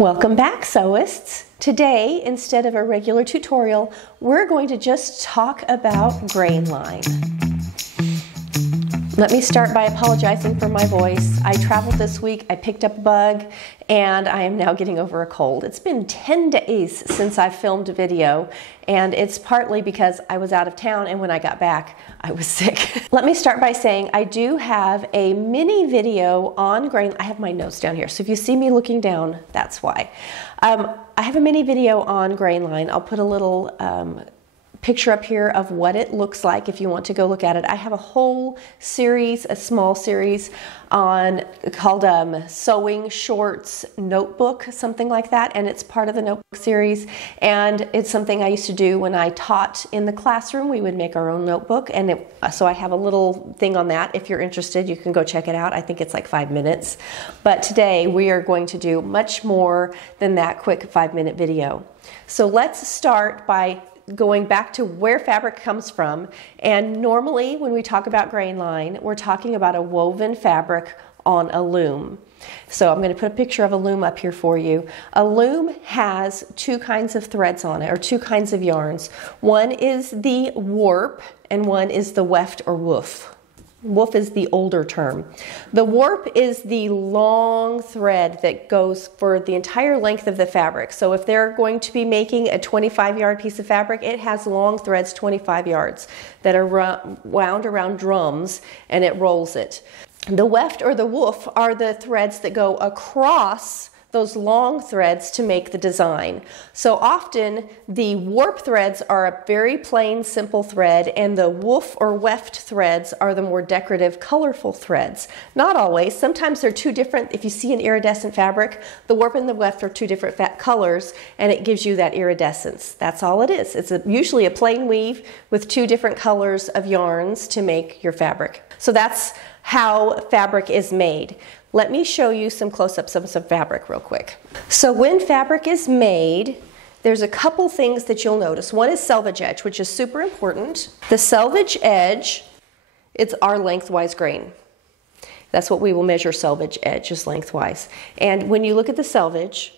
Welcome back, sewists. Today, instead of a regular tutorial, we're going to just talk about Grainline. Let me start by apologizing for my voice. I traveled this week, I picked up a bug, and I am now getting over a cold. It's been 10 days since I filmed a video, and it's partly because I was out of town, and when I got back, I was sick. Let me start by saying I do have a mini video on Grainline. I have my notes down here, so if you see me looking down, that's why. I have a mini video on Grainline. I'll put a little picture up here of what it looks like if you want to go look at it. I have a whole series, a small series on called Sewing Shorts Notebook, something like that, and it's part of the notebook series, and it's something I used to do when I taught in the classroom. We would make our own notebook, and so I have a little thing on that. If you're interested, you can go check it out. I think it's like 5 minutes, but today we are going to do much more than that quick 5-minute video. So let's start by going back to where fabric comes from. And normally when we talk about Grainline, we're talking about a woven fabric on a loom. So I'm going to put a picture of a loom up here for you. A loom has two kinds of threads on it, or two kinds of yarns. One is the warp and one is the weft or woof. Woof is the older term. The warp is the long thread that goes for the entire length of the fabric. So if they're going to be making a 25-yard piece of fabric, it has long threads, 25 yards, that are wound around drums, and it rolls it. The weft or the woof are the threads that go across those long threads to make the design. So often the warp threads are a very plain, simple thread, and the woof or weft threads are the more decorative, colorful threads. Not always. Sometimes they're two different. If you see an iridescent fabric, the warp and the weft are two different colors, and it gives you that iridescence. That's all it is. It's usually a plain weave with two different colors of yarns to make your fabric. So that's how fabric is made. Let me show you some close-ups of some fabric real quick. So when fabric is made, there's a couple things that you'll notice. One is selvage edge, which is super important. The selvage edge, it's our lengthwise grain. That's what we will measure selvage edge, is lengthwise. And when you look at the selvage,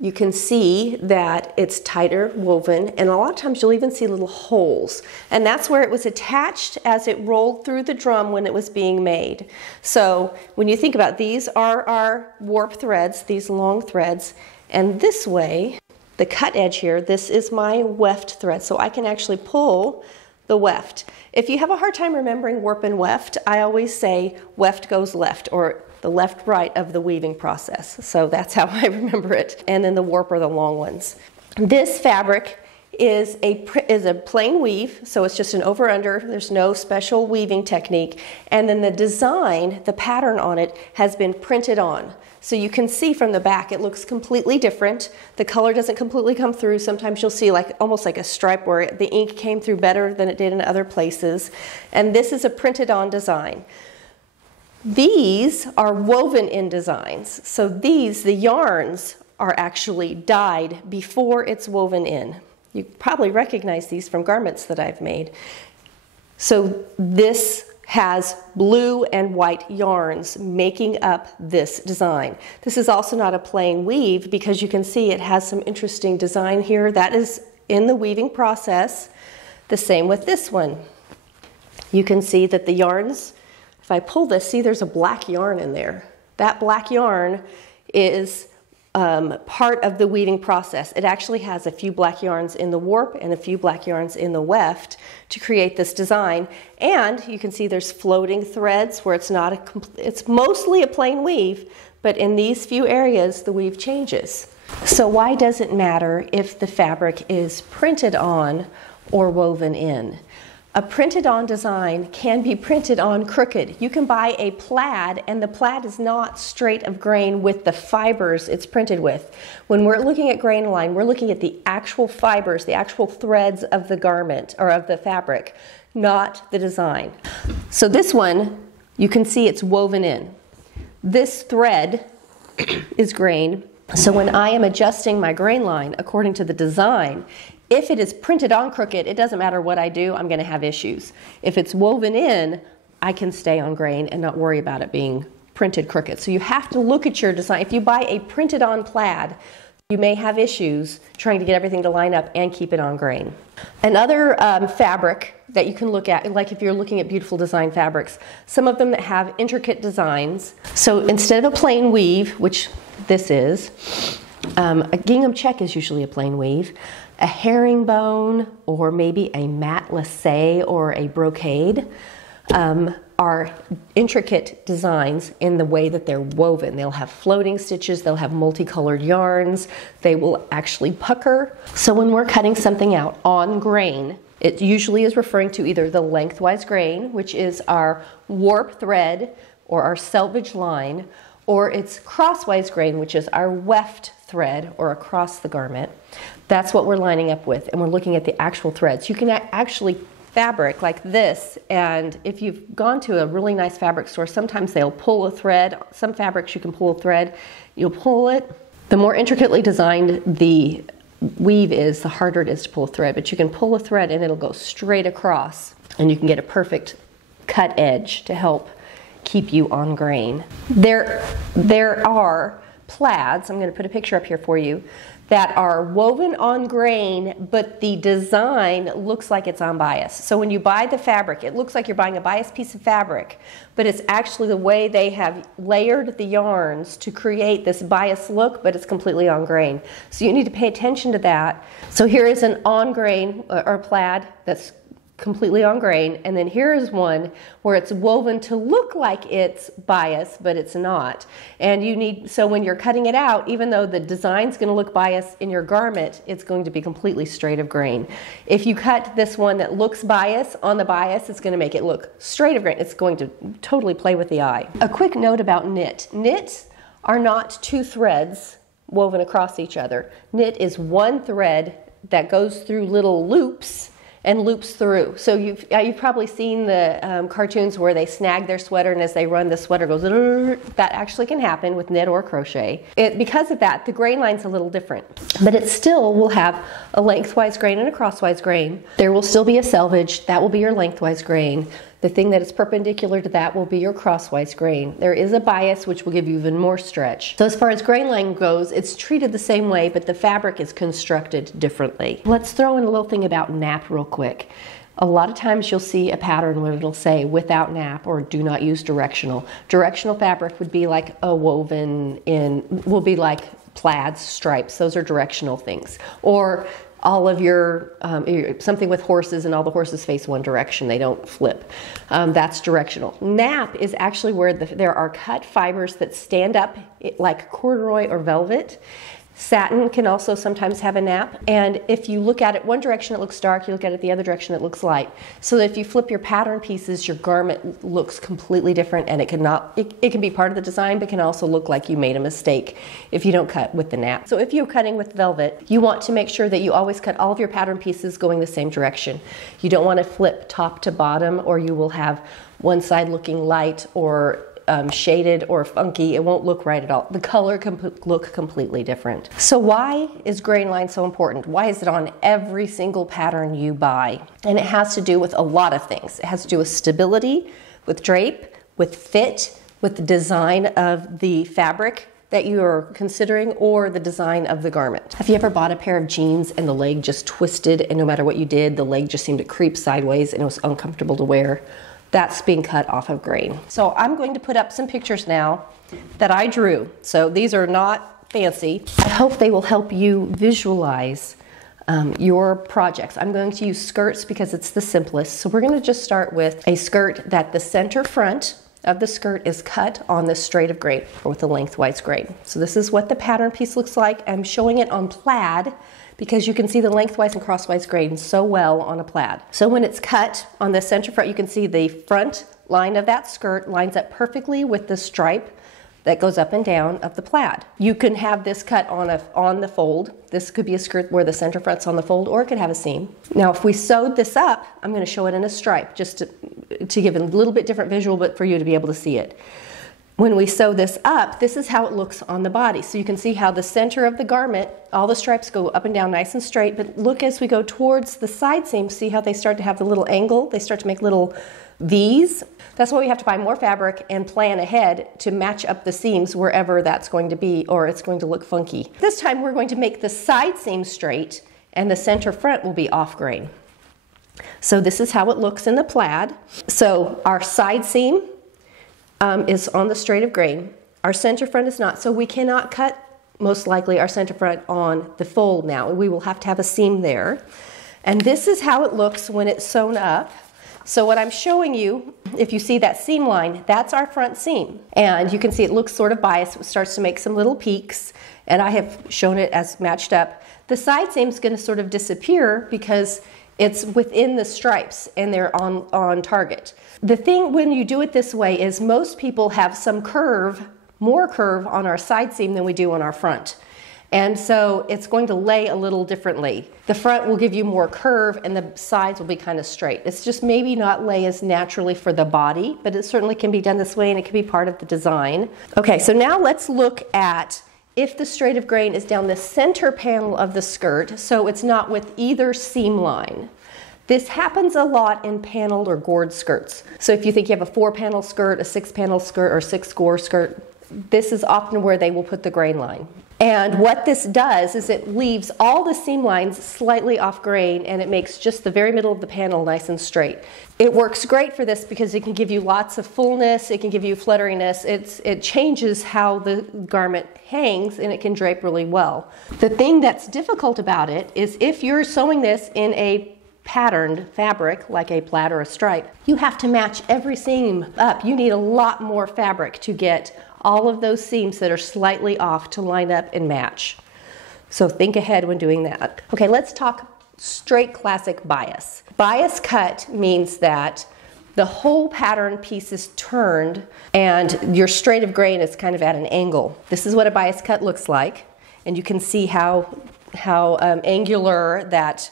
you can see that it's tighter woven, and a lot of times you'll even see little holes. And that's where it was attached as it rolled through the drum when it was being made. So when you think about it, these are our warp threads, these long threads, and this way, the cut edge here, this is my weft thread. So I can actually pull the weft. If you have a hard time remembering warp and weft, I always say weft goes left, or the left-right of the weaving process. So that's how I remember it. And then the warp are the long ones. This fabric is a plain weave, so it's just an over-under. There's no special weaving technique. And then the design, the pattern on it, has been printed on. So you can see from the back it looks completely different. The color doesn't completely come through. Sometimes you'll see almost like a stripe where the ink came through better than it did in other places. And this is a printed on design. These are woven in designs. So these, the yarns, are actually dyed before it's woven in. You probably recognize these from garments that I've made. So this has blue and white yarns making up this design. This is also not a plain weave because you can see it has some interesting design here. That is in the weaving process. The same with this one. You can see that the yarns, if I pull this, see there's a black yarn in there. That black yarn is part of the weaving process. It actually has a few black yarns in the warp and a few black yarns in the weft to create this design. And you can see there's floating threads where it's mostly a plain weave, but in these few areas the weave changes. So why does it matter if the fabric is printed on or woven in? A printed on design can be printed on crooked. You can buy a plaid, and the plaid is not straight of grain with the fibers it's printed with. When we're looking at Grainline, we're looking at the actual fibers, the actual threads of the garment or of the fabric, not the design. So this one, you can see it's woven in. This thread is grain. So when I am adjusting my Grainline according to the design, if it is printed on crooked, it doesn't matter what I do, I'm going to have issues. If it's woven in, I can stay on grain and not worry about it being printed crooked. So you have to look at your design. If you buy a printed on plaid, you may have issues trying to get everything to line up and keep it on grain. Another fabric that you can look at, like if you're looking at beautiful design fabrics, some of them that have intricate designs. So instead of a plain weave, which this is, a gingham check is usually a plain weave, a herringbone or maybe a mat lissé or a brocade are intricate designs in the way that they're woven. They'll have floating stitches, they'll have multicolored yarns, they will actually pucker. So when we're cutting something out on grain, it usually is referring to either the lengthwise grain, which is our warp thread or our selvage line, or it's crosswise grain, which is our weft thread or across the garment. That's what we're lining up with, and we're looking at the actual threads. You can actually fabric like this, and if you've gone to a really nice fabric store, sometimes they'll pull a thread. Some fabrics you can pull a thread. You'll pull it. The more intricately designed the weave is, the harder it is to pull a thread, but you can pull a thread and it'll go straight across, and you can get a perfect cut edge to help keep you on grain. There are plaids, I'm going to put a picture up here for you, that are woven on grain, but the design looks like it's on bias. So when you buy the fabric, it looks like you're buying a bias piece of fabric, but it's actually the way they have layered the yarns to create this bias look, but it's completely on grain. So you need to pay attention to that. So here is an on grain or plaid that's completely on grain, and then here is one where it's woven to look like it's bias, but it's not. And you need, so when you're cutting it out, even though the design's going to look bias in your garment, it's going to be completely straight of grain. If you cut this one that looks bias on the bias, it's going to make it look straight of grain. It's going to totally play with the eye. A quick note about knit. Knits are not two threads woven across each other. Knit is one thread that goes through little loops and loops through. So you've probably seen the cartoons where they snag their sweater, and as they run, the sweater goes, that actually can happen with knit or crochet. Because of that, the grain line's a little different, but it still will have a lengthwise grain and a crosswise grain. There will still be a selvage, that will be your lengthwise grain. The thing that is perpendicular to that will be your crosswise grain. There is a bias which will give you even more stretch. So as far as grain line goes, it's treated the same way, but the fabric is constructed differently. Let's throw in a little thing about nap real quick. A lot of times you'll see a pattern where it'll say without nap or do not use directional. Directional fabric would be like a woven in, will be like plaids, stripes. Those are directional things. Or all of your, something with horses and all the horses face one direction, they don't flip. That's directional. Nap is actually where there are cut fibers that stand up like corduroy or velvet. Satin can also sometimes have a nap, and if you look at it one direction it looks dark, you look at it the other direction it looks light. So that if you flip your pattern pieces, your garment looks completely different, and it can be part of the design, but can also look like you made a mistake if you don't cut with the nap. So if you're cutting with velvet, you want to make sure that you always cut all of your pattern pieces going the same direction. You don't want to flip top to bottom, or you will have one side looking light or shaded or funky. It won't look right at all. The color can look completely different. So why is grain line so important? Why is it on every single pattern you buy? And it has to do with a lot of things. It has to do with stability, with drape, with fit, with the design of the fabric that you are considering, or the design of the garment. Have you ever bought a pair of jeans and the leg just twisted, and no matter what you did, the leg just seemed to creep sideways and it was uncomfortable to wear? That's being cut off of grain. So I'm going to put up some pictures now that I drew. So these are not fancy. I hope they will help you visualize your projects. I'm going to use skirts because it's the simplest. So we're going to just start with a skirt that the center front of the skirt is cut on the straight of grain, or with the lengthwise grain. So this is what the pattern piece looks like. I'm showing it on plaid because you can see the lengthwise and crosswise grain so well on a plaid. So when it's cut on the center front, you can see the front line of that skirt lines up perfectly with the stripe that goes up and down of the plaid. You can have this cut on the fold. This could be a skirt where the center front's on the fold, or it could have a seam. Now if we sewed this up, I'm going to show it in a stripe just to give it a little bit different visual, but for you to be able to see it. when we sew this up, this is how it looks on the body. So you can see how the center of the garment, all the stripes go up and down nice and straight, but look as we go towards the side seams, see how they start to have the little angle? They start to make little V's. That's why we have to buy more fabric and plan ahead to match up the seams wherever that's going to be, or it's going to look funky. This time we're going to make the side seam straight and the center front will be off grain. So this is how it looks in the plaid. So our side seam is on the straight of grain. Our center front is not, so we cannot cut, most likely, our center front on the fold now. We will have to have a seam there. And this is how it looks when it's sewn up. So what I'm showing you, if you see that seam line, that's our front seam. And you can see it looks sort of biased. It starts to make some little peaks, and I have shown it as matched up. The side seam is going to sort of disappear because it's within the stripes and they're on target. The thing when you do it this way is most people have some curve, more curve on our side seam than we do on our front. And so it's going to lay a little differently. The front will give you more curve and the sides will be kind of straight. It's just maybe not lay as naturally for the body, but it certainly can be done this way and it can be part of the design. Okay, so now let's look at if the straight of grain is down the center panel of the skirt, so it's not with either seam line. This happens a lot in paneled or gored skirts. So if you think you have a 4-panel skirt, a 6-panel skirt, or 6-gore skirt, this is often where they will put the grain line. And what this does is it leaves all the seam lines slightly off grain and it makes just the very middle of the panel nice and straight. It works great for this because it can give you lots of fullness, it can give you flutteriness, it changes how the garment hangs and it can drape really well. The thing that's difficult about it is if you're sewing this in a patterned fabric like a plaid or a stripe, you have to match every seam up. You need a lot more fabric to get all of those seams that are slightly off to line up and match. So think ahead when doing that. Okay, let's talk straight classic bias. Bias cut means that the whole pattern piece is turned and your straight of grain is kind of at an angle. This is what a bias cut looks like, and you can see how angular that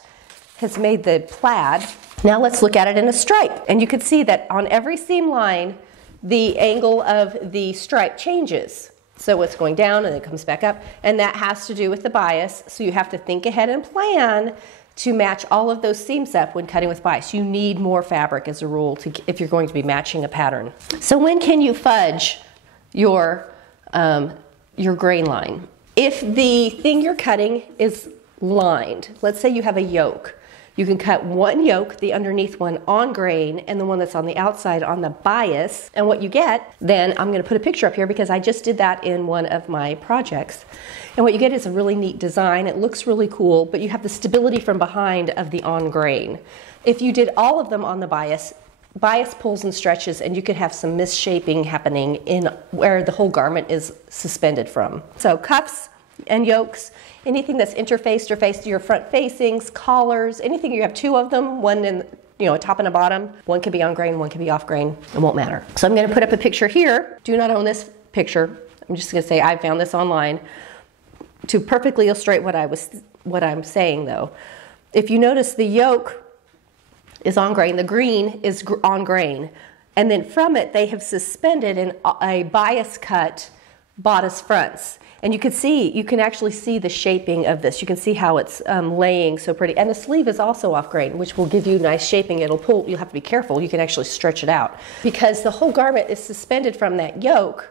has made the plaid. Now let's look at it in a stripe, and you can see that on every seam line the angle of the stripe changes. So it's going down and it comes back up, and that has to do with the bias. So you have to think ahead and plan to match all of those seams up when cutting with bias. You need more fabric as a rule if you're going to be matching a pattern. So when can you fudge your grain line? If the thing you're cutting is lined, let's say you have a yoke, you can cut one yoke, the underneath one on grain, and the one that's on the outside on the bias. And what you get, then I'm going to put a picture up here because I just did that in one of my projects. And what you get is a really neat design. It looks really cool, but you have the stability from behind of the on grain. If you did all of them on the bias pulls and stretches, and you could have some misshaping happening in where the whole garment is suspended from. So cuffs and yokes, anything that's interfaced or faced to your front facings, collars, anything you have 2 of them, one in a top and a bottom, one can be on grain, one can be off grain, it won't matter. So I'm going to put up a picture here. Do not own this picture. I'm just going to say I found this online to perfectly illustrate what I'm saying though. If you notice, the yoke is on grain, the green is on grain, and then from it they have suspended a bias cut bodice fronts. And you can actually see the shaping of this. You can see how it's laying so pretty. And the sleeve is also off grain, which will give you nice shaping. It'll pull, you'll have to be careful. You can actually stretch it out. Because the whole garment is suspended from that yoke,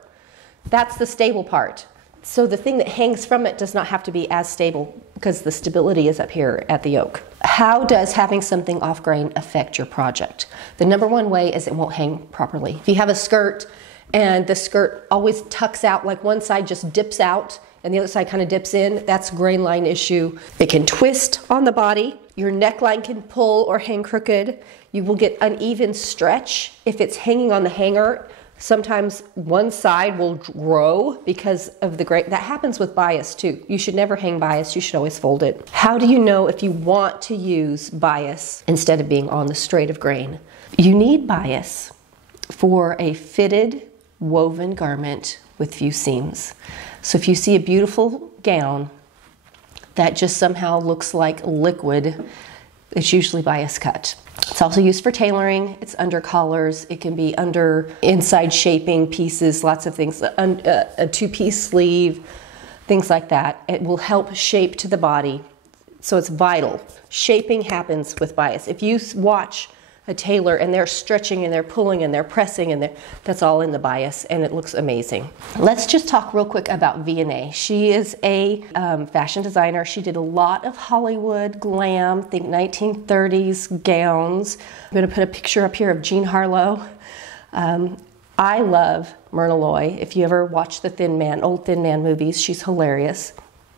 that's the stable part. So the thing that hangs from it does not have to be as stable because the stability is up here at the yoke. How does having something off grain affect your project? The number one way is it won't hang properly. If you have a skirt, and the skirt always tucks out, like one side just dips out and the other side kind of dips in, that's a grain line issue. It can twist on the body. Your neckline can pull or hang crooked. You will get uneven stretch if it's hanging on the hanger. Sometimes one side will grow because of the grain. That happens with bias too. You should never hang bias. You should always fold it. How do you know if you want to use bias instead of being on the straight of grain? You need bias for a fitted woven garment with few seams. So if you see a beautiful gown that just somehow looks like liquid, It's usually bias cut. It's also used for tailoring. It's under collars. It can be under inside shaping pieces, lots of things, a two-piece sleeve, things like that. It will help shape to the body. So it's vital. Shaping happens with bias. If you watch a tailor and they're stretching and they're pulling and they're pressing and that's all in the bias, and it looks amazing. Let's just talk real quick about Vionnet. She is a fashion designer. She did a lot of Hollywood glam, think 1930s gowns. I'm going to put a picture up here of Jean Harlow. I love Myrna Loy. If you ever watch the old Thin Man movies, she's hilarious,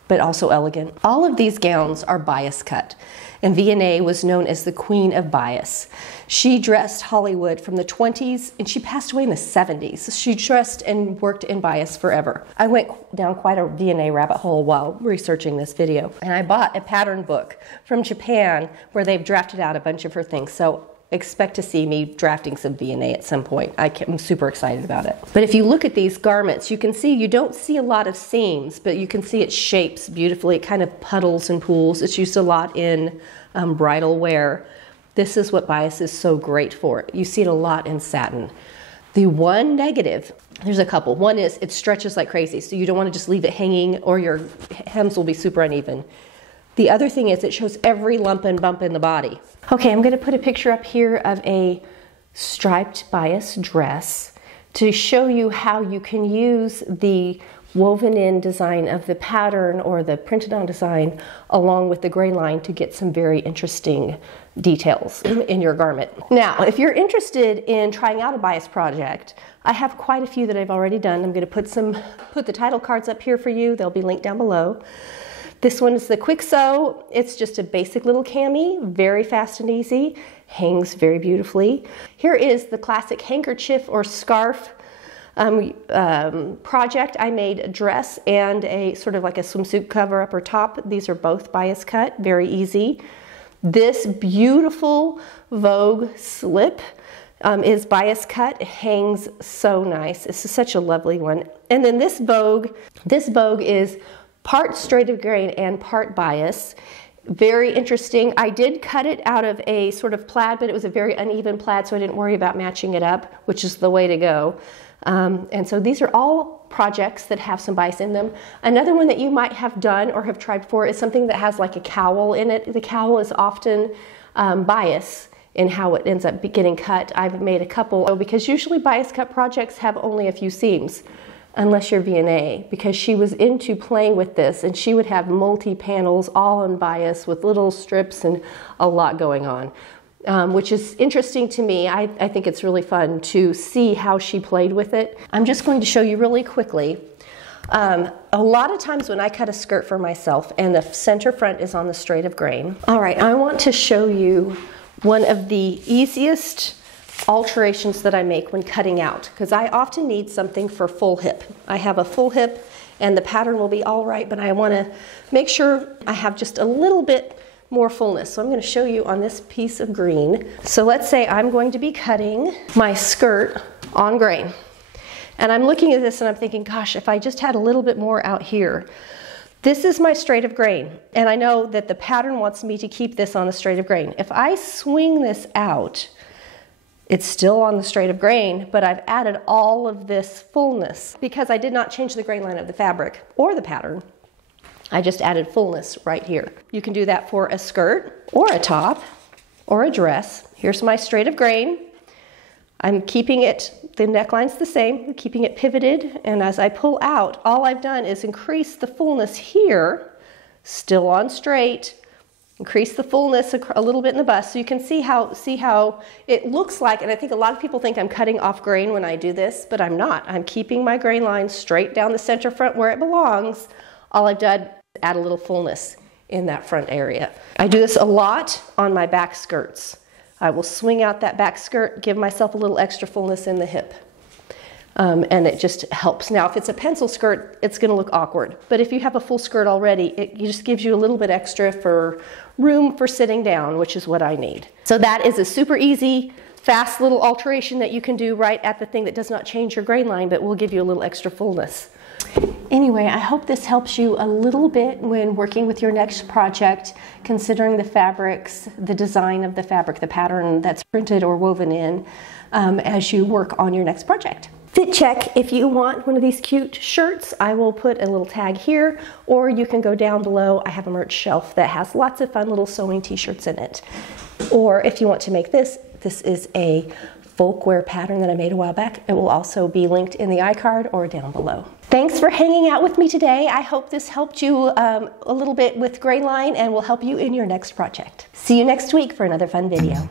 but also elegant. All of these gowns are bias cut, and Vionnet was known as the queen of bias. She dressed Hollywood from the 20s, and she passed away in the 70s. She dressed and worked in bias forever. I went down quite a Vionnet rabbit hole while researching this video, and I bought a pattern book from Japan where they've drafted out a bunch of her things. So expect to see me drafting some Vionnet at some point. I'm super excited about it. But if you look at these garments, you can see, you don't see a lot of seams, but you can see it shapes beautifully. It kind of puddles and pools. It's used a lot in bridal wear. This is what bias is so great for. You see it a lot in satin. The one negative, there's a couple. One is it stretches like crazy, so you don't want to just leave it hanging or your hems will be super uneven. The other thing is it shows every lump and bump in the body. Okay, I'm going to put a picture up here of a striped bias dress to show you how you can use the woven in design of the pattern or the printed on design along with the Grainline to get some very interesting details in your garment. Now, if you're interested in trying out a bias project, I have quite a few that I've already done. I'm going to put the title cards up here for you. They'll be linked down below. This one is the quick sew. It's just a basic little cami, very fast and easy, hangs very beautifully. Here is the classic handkerchief or scarf project. I made a dress and a sort of like a swimsuit cover up or top. These are both bias cut, very easy. This beautiful Vogue slip is bias cut. It hangs so nice. This is such a lovely one. And then this Vogue is part straight of grain and part bias. Very interesting. I did cut it out of a sort of plaid, but it was a very uneven plaid, so I didn't worry about matching it up, which is the way to go. And so these are all projects that have some bias in them. Another one that you might have done or have tried before is something that has like a cowl in it. The cowl is often bias in how it ends up getting cut. I've made a couple because usually bias cut projects have only a few seams, unless you're Vionnet, because she was into playing with this and she would have multi-panels all in bias with little strips and a lot going on, which is interesting to me. I think it's really fun to see how she played with it. I'm just going to show you really quickly. A lot of times when I cut a skirt for myself and the center front is on the straight of grain. All right, I want to show you one of the easiest alterations that I make when cutting out, because I often need something for full hip. I have a full hip and the pattern will be all right, but I want to make sure I have just a little bit more fullness. So I'm going to show you on this piece of green. So let's say I'm going to be cutting my skirt on grain, and I'm looking at this and I'm thinking, gosh, if I just had a little bit more out here. This is my straight of grain, and I know that the pattern wants me to keep this on the straight of grain. If I swing this out, it's still on the straight of grain, but I've added all of this fullness because I did not change the grain line of the fabric or the pattern. I just added fullness right here. You can do that for a skirt or a top or a dress. Here's my straight of grain. I'm keeping it, the neckline's the same, keeping it pivoted, and as I pull out, all I've done is increase the fullness here, still on straight, increase the fullness a little bit in the bust so you can see how it looks like, and I think a lot of people think I'm cutting off grain when I do this, but I'm not. I'm keeping my grain line straight down the center front where it belongs. All I've done is add a little fullness in that front area. I do this a lot on my back skirts. I will swing out that back skirt, give myself a little extra fullness in the hip. And it just helps. Now, if it's a pencil skirt, it's going to look awkward. But if you have a full skirt already, it just gives you a little bit extra for room for sitting down, which is what I need. So that is a super easy, fast little alteration that you can do right at the thing that does not change your grain line, but will give you a little extra fullness. Anyway, I hope this helps you a little bit when working with your next project, considering the fabrics, the design of the fabric, the pattern that's printed or woven in as you work on your next project. Fit check, if you want one of these cute shirts, I will put a little tag here, or you can go down below. I have a merch shelf that has lots of fun little sewing t-shirts in it. Or if you want to make this is a folkwear pattern that I made a while back. It will also be linked in the iCard or down below. Thanks for hanging out with me today. I hope this helped you a little bit with Grainline and will help you in your next project. See you next week for another fun video.